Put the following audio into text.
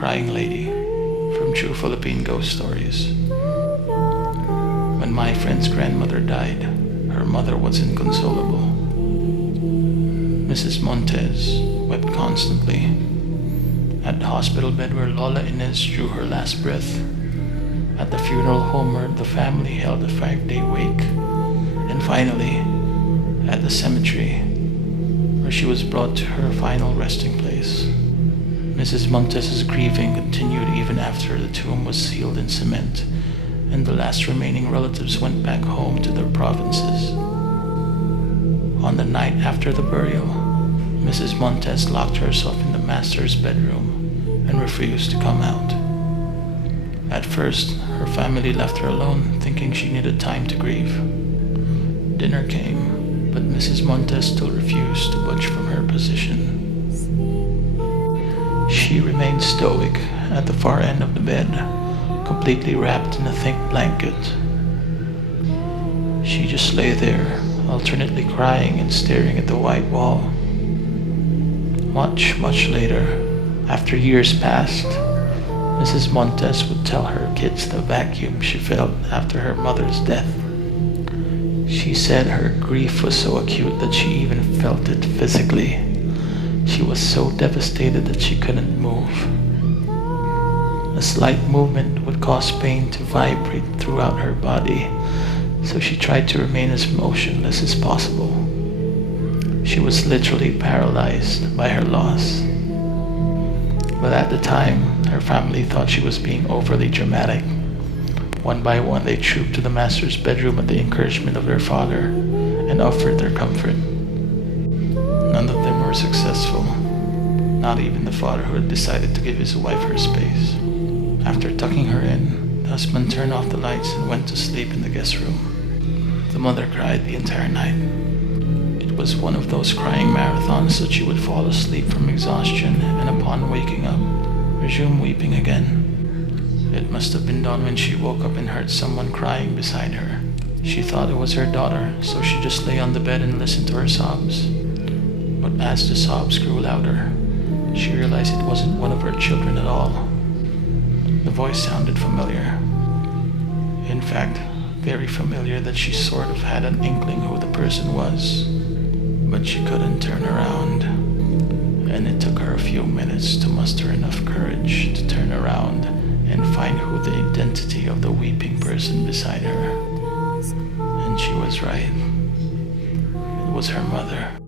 crying lady from True Philippine Ghost Stories. When my friend's grandmother died, her mother was inconsolable. Mrs. Montez wept constantly. At the hospital bed where Lola Inez drew her last breath. At the funeral home where the family held a 5-day wake. And finally, at the cemetery where she was brought to her final resting place. Mrs. Montez's grieving continued even after the tomb was sealed in cement and the last remaining relatives went back home to their provinces. On the night after the burial, Mrs. Montez locked herself in the master's bedroom and refused to come out. At first, her family left her alone, thinking she needed time to grieve. Dinner came, but Mrs. Montez still refused to budge from her position. She remained stoic at the far end of the bed, completely wrapped in a thick blanket. She just lay there, alternately crying and staring at the white wall. Much later, after years passed, Mrs. Montez would tell her kids the vacuum she felt after her mother's death. She said her grief was so acute that she even felt it physically. She was so devastated that she couldn't move. A slight movement would cause pain to vibrate throughout her body, so she tried to remain as motionless as possible. She was literally paralyzed by her loss. But at the time, her family thought she was being overly dramatic. One by one, they trooped to the master's bedroom at the encouragement of their father and offered their comfort. None of them were successful, not even the father who had decided to give his wife her space. After tucking her in, the husband turned off the lights and went to sleep in the guest room. The mother cried the entire night. It was one of those crying marathons that she would fall asleep from exhaustion and upon waking up, resume weeping again. It must have been dawn when she woke up and heard someone crying beside her. She thought it was her daughter, so she just lay on the bed and listened to her sobs. But as the sobs grew louder, she realized it wasn't one of her children at all. The voice sounded familiar. In fact, very familiar that she sort of had an inkling who the person was. But she couldn't turn around. And it took her a few minutes to muster enough courage to turn around and find who the identity of the weeping person beside her. And she was right. It was her mother.